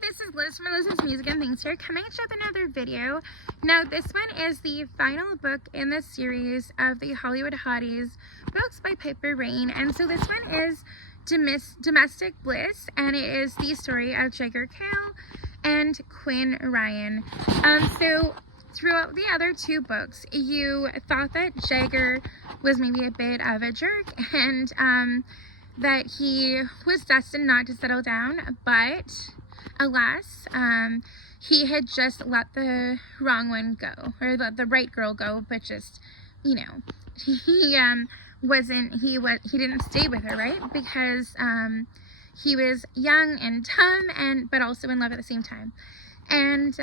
this is Liz from Liz's Music and Things here, coming at you with another video. Now, this one is the final book in the series of the Hollywood Hotties books by Piper Rayne. And so this one is Domestic Bliss, and it is the story of Jagger Cale and Quinn Ryan. So throughout the other two books, you thought that Jagger was maybe a bit of a jerk, and that he was destined not to settle down, but alas, he had just let the wrong one go, or the right girl go, but just, you know, he didn't stay with her, right? Because he was young and dumb, but also in love at the same time. And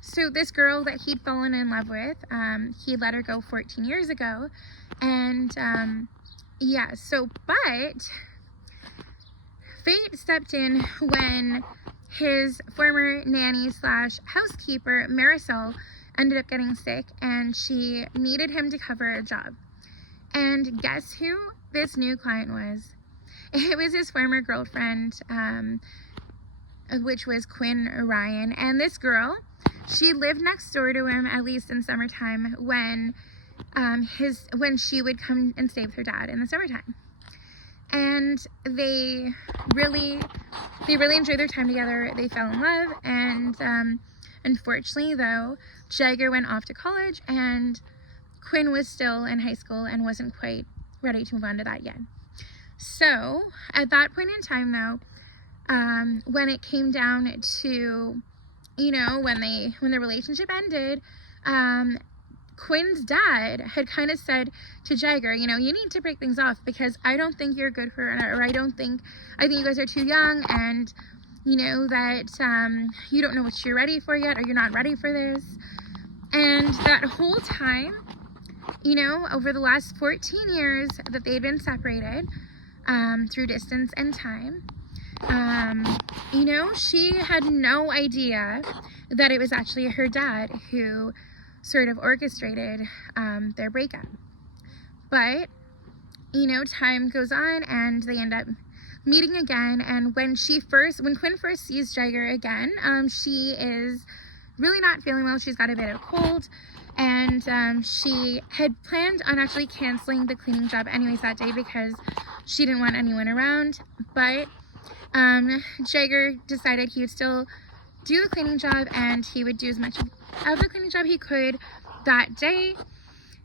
so this girl that he'd fallen in love with, he let her go 14 years ago, and yeah, so, but fate stepped in when his former nanny slash housekeeper, Marisol, ended up getting sick, and she needed him to cover a job. And guess who this new client was? It was his former girlfriend, which was Quinn Ryan. And this girl, she lived next door to him, at least in summertime, when she would come and stay with her dad in the summertime. And they really enjoyed their time together. They fell in love, and unfortunately though, Jagger went off to college and Quinn was still in high school and wasn't quite ready to move on to that yet. So at that point in time though, when it came down to, you know, when the relationship ended, Quinn's dad had kind of said to Jagger, you know, you need to break things off because I don't think you're good for it, or I think you guys are too young, and you know that you don't know what you're ready for yet, or you're not ready for this. And that whole time, you know, over the last 14 years that they'd been separated through distance and time, you know, she had no idea that it was actually her dad who sort of orchestrated their breakup. But, you know, time goes on and they end up meeting again. And when Quinn first sees Jagger again, she is really not feeling well. She's got a bit of a cold, and she had planned on actually canceling the cleaning job anyways that day because she didn't want anyone around. But Jagger decided he would still do the cleaning job, and he would do as much of the cleaning job he could that day.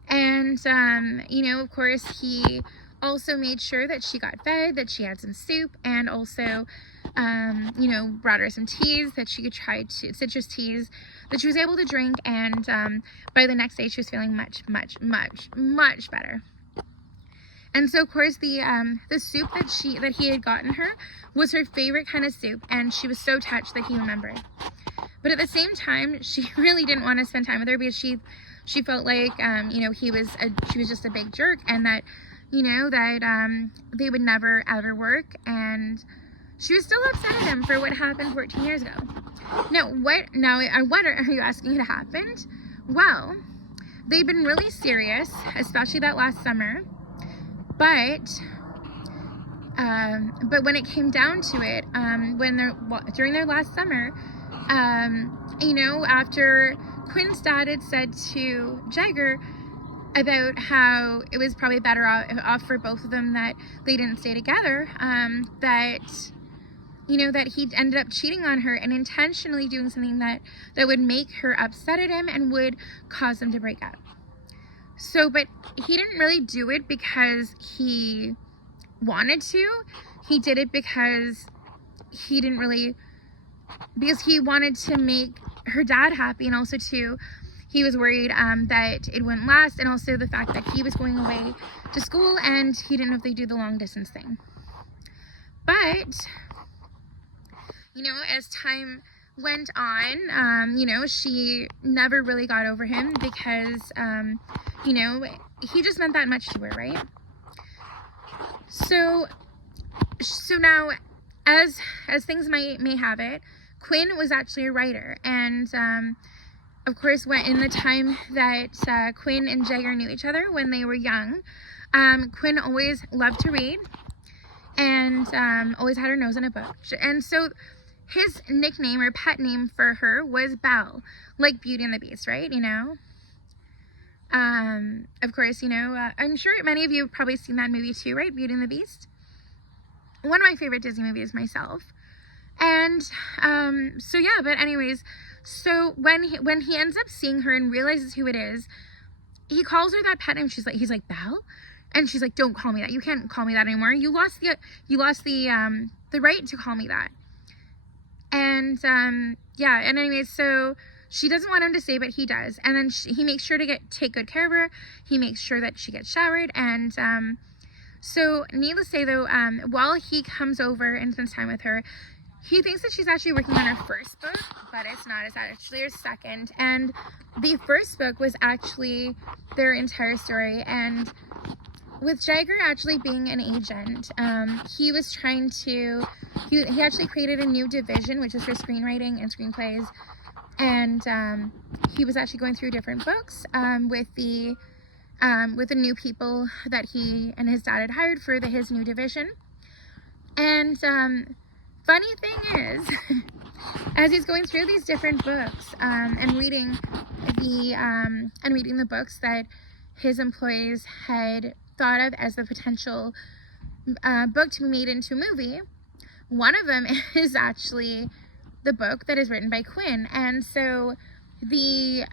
And you know, of course, he also made sure that she got fed, that she had some soup, and also you know, brought her some teas that she could try, citrus teas that she was able to drink. And by the next day she was feeling much better. And so of course the soup that he had gotten her was her favorite kind of soup, and she was so touched that he remembered. But at the same time, she really didn't want to spend time with her because she felt like you know, she was just a big jerk, and that, you know, that they would never ever work, and she was still upset at him for what happened 14 years ago. Now what are you asking had happened? Well, they've been really serious, especially that last summer. But when it came down to it, during their last summer, you know, after Quinn's dad had said to Jagger about how it was probably better off for both of them that they didn't stay together, that, you know, that he ended up cheating on her and intentionally doing something that would make her upset at him and would cause them to break up. So, but he didn't really do it because he wanted to. He did it because he wanted to make her dad happy, and also too, he was worried that it wouldn't last, and also the fact that he was going away to school and he didn't know if they'd do the long distance thing. But, you know, as time went on, you know, she never really got over him because, you know, he just meant that much to her, right? So now, as things may have it, Quinn was actually a writer, and of course, in the time that Quinn and Jagger knew each other when they were young, Quinn always loved to read and always had her nose in a book. And so his nickname or pet name for her was Belle, like Beauty and the Beast, right? You know? Of course, you know, I'm sure many of you have probably seen that movie too, right? Beauty and the Beast. One of my favorite Disney movies myself. And, so yeah, but anyways, so when he ends up seeing her and realizes who it is, he calls her that pet name. He's like, Belle? And she's like, don't call me that. You can't call me that anymore. You lost the right to call me that. And, yeah, and anyways, so she doesn't want him to stay, but he does. And then he makes sure to take good care of her. He makes sure that she gets showered. And, so needless to say though, while he comes over and spends time with her, he thinks that she's actually working on her first book, but it's not. It's actually her second. And the first book was actually their entire story. And with Jagger actually being an agent, he was trying to, he actually created a new division, which was for screenwriting and screenplays. And he was actually going through different books with the new people that he and his dad had hired for his new division. And funny thing is, as he's going through these different books and reading the books that his employees had thought of as the potential book to be made into a movie, one of them is actually the book that is written by Quinn. And so the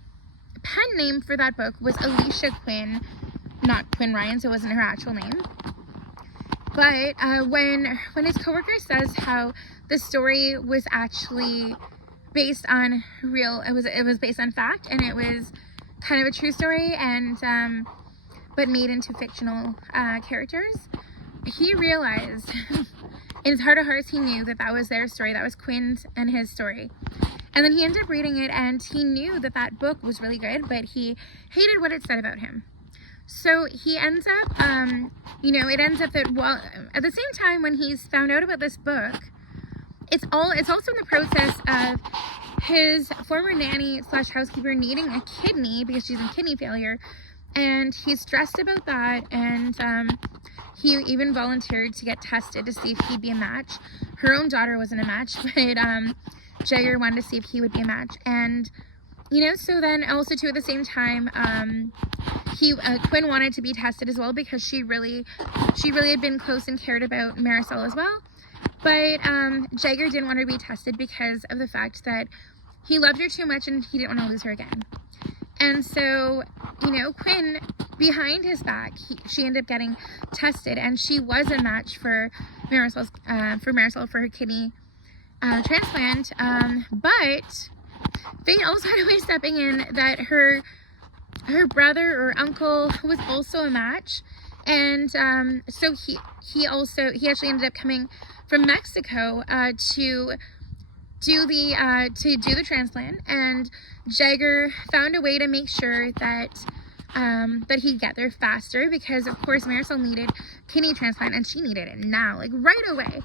pen name for that book was Alicia Quinn, not Quinn Ryan, so it wasn't her actual name. But when his coworker says how the story was actually based on it was based on fact, and it was kind of a true story, and but made into fictional characters, he realized in his heart of hearts, he knew that was their story, that was Quinn's and his story. And then he ended up reading it, and he knew that book was really good, but he hated what it said about him. So he ends up, it ends up that, well, at the same time when he's found out about this book, it's also in the process of his former nanny / housekeeper needing a kidney because she's in kidney failure, and he's stressed about that, and he even volunteered to get tested to see if he'd be a match. Her own daughter wasn't a match, but Jagger wanted to see if he would be a match. And so then also too at the same time, Quinn wanted to be tested as well because she really had been close and cared about Marisol as well. But Jagger didn't want her to be tested because of the fact that he loved her too much and he didn't want to lose her again. And so, Quinn, behind his back, she ended up getting tested, and she was a match for Marisol for her kidney transplant. But fate also had a way of stepping in that her brother or uncle was also a match, and so he actually ended up coming from Mexico to do the transplant, and Jagger found a way to make sure that he'd get there faster, because of course Marisol needed kidney transplant and she needed it now, like right away,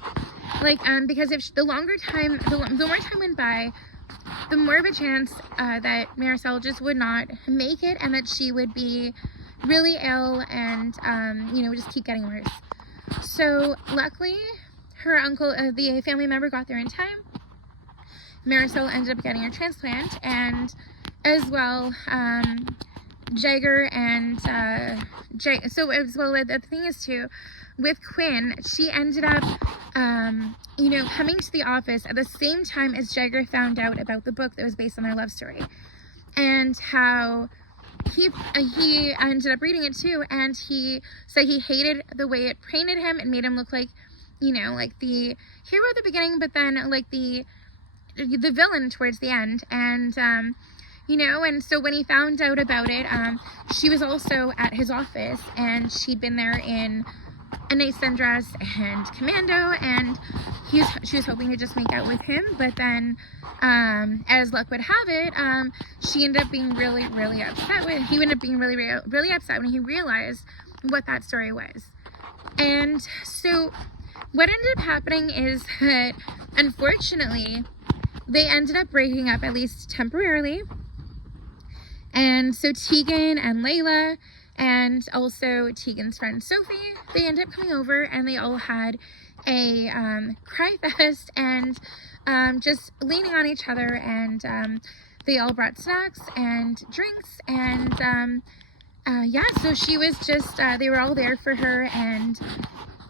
because if the more time went by, the more of a chance that Marisol just would not make it, and that she would be really ill and just keep getting worse. So luckily her uncle, the family member, got there in time. Marisol ended up getting her transplant, and as well Jagger and so as well, the thing is too, with Quinn, she ended up coming to the office at the same time as Jagger found out about the book that was based on their love story, and how he ended up reading it too, and he said he hated the way it painted him. It made him look like like the hero at the beginning, but then like the villain towards the end. And and so when he found out about it, she was also at his office, and she'd been there in a nice sundress and commando, and she was hoping to just make out with him, but then as luck would have it, he ended up being really upset when he realized what that story was. And so what ended up happening is that, unfortunately, they ended up breaking up, at least temporarily. And so Tegan and Layla, and also Tegan's friend Sophie, they ended up coming over, and they all had a cry fest, and just leaning on each other, and they all brought snacks and drinks, and yeah, so she was just, they were all there for her. And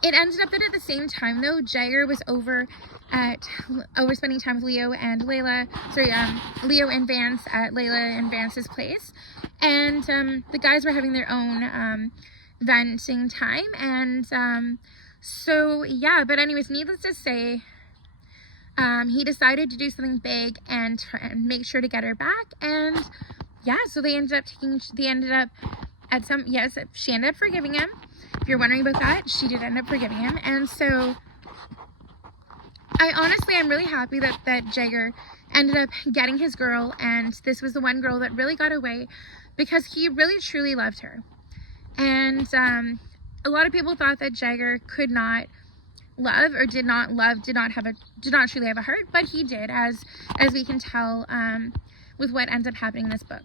it ended up that at the same time though, Jagger was over spending time with Leo and Layla, Leo and Vance at Layla and Vance's place, and the guys were having their own venting time. And so yeah, but anyways, needless to say, he decided to do something big and make sure to get her back. And yeah, so she ended up forgiving him. If you're wondering about that, she did end up forgiving him. And so I'm really happy that Jagger ended up getting his girl, and this was the one girl that really got away, because he really truly loved her. And a lot of people thought that Jagger could not love, or did not truly have a heart, but he did, as we can tell with what ends up happening in this book.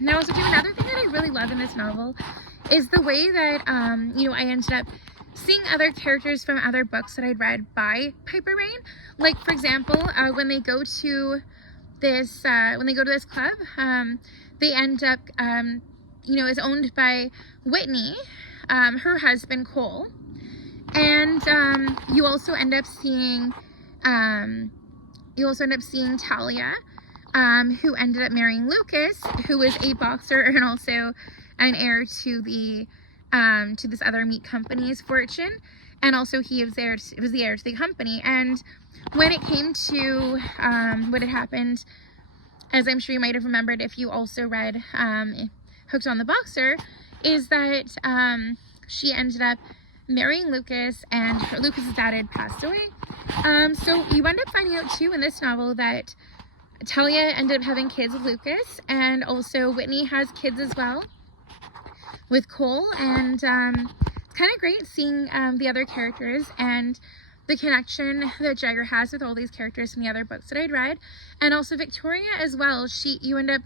Now, also too, another thing that I really love in this novel is the way that I ended up seeing other characters from other books that I'd read by Piper Rayne. Like, for example, when they go to this club, they end up is owned by Whitney, her husband Cole. And you also end up seeing Talia, who ended up marrying Lucas, who was a boxer and also an heir to this other meat company's fortune, and also he was the heir to the company. And when it came to what had happened, as I'm sure you might have remembered if you also read Hooked on the Boxer, is that she ended up marrying Lucas, and Lucas's dad had passed away. So you end up finding out too in this novel that Talia ended up having kids with Lucas, and also Whitney has kids as well with Cole. And it's kind of great seeing the other characters and the connection that Jagger has with all these characters from the other books that I'd read. And also Victoria as well. You end up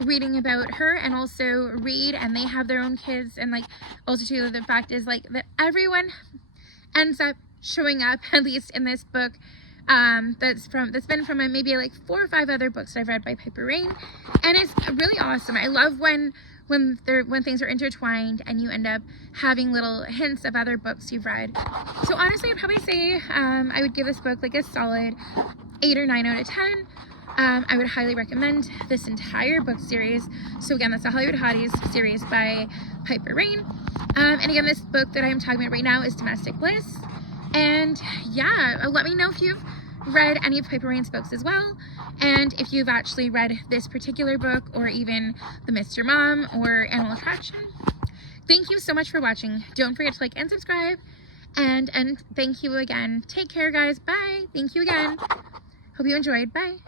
reading about her, and also Reed, and they have their own kids. And like, also too, the fact is like that everyone ends up showing up, at least in this book, that's been from maybe like 4 or 5 other books that I've read by Piper Rayne. And it's really awesome. I love when things are intertwined and you end up having little hints of other books you've read. So honestly, I'd probably say I would give this book like a solid 8 or 9 out of 10. I would highly recommend this entire book series. So again, that's the Hollywood Hotties series by Piper Rayne. And again, this book that I'm talking about right now is Domestic Bliss. And yeah, let me know if you've read any of Piper Rayne's books as well, and if you've actually read this particular book, or even The Mr. Mom or Animal Attraction. Thank you so much for watching. Don't forget to like and subscribe, and thank you again. Take care, guys. Bye. Thank you again. Hope you enjoyed. Bye.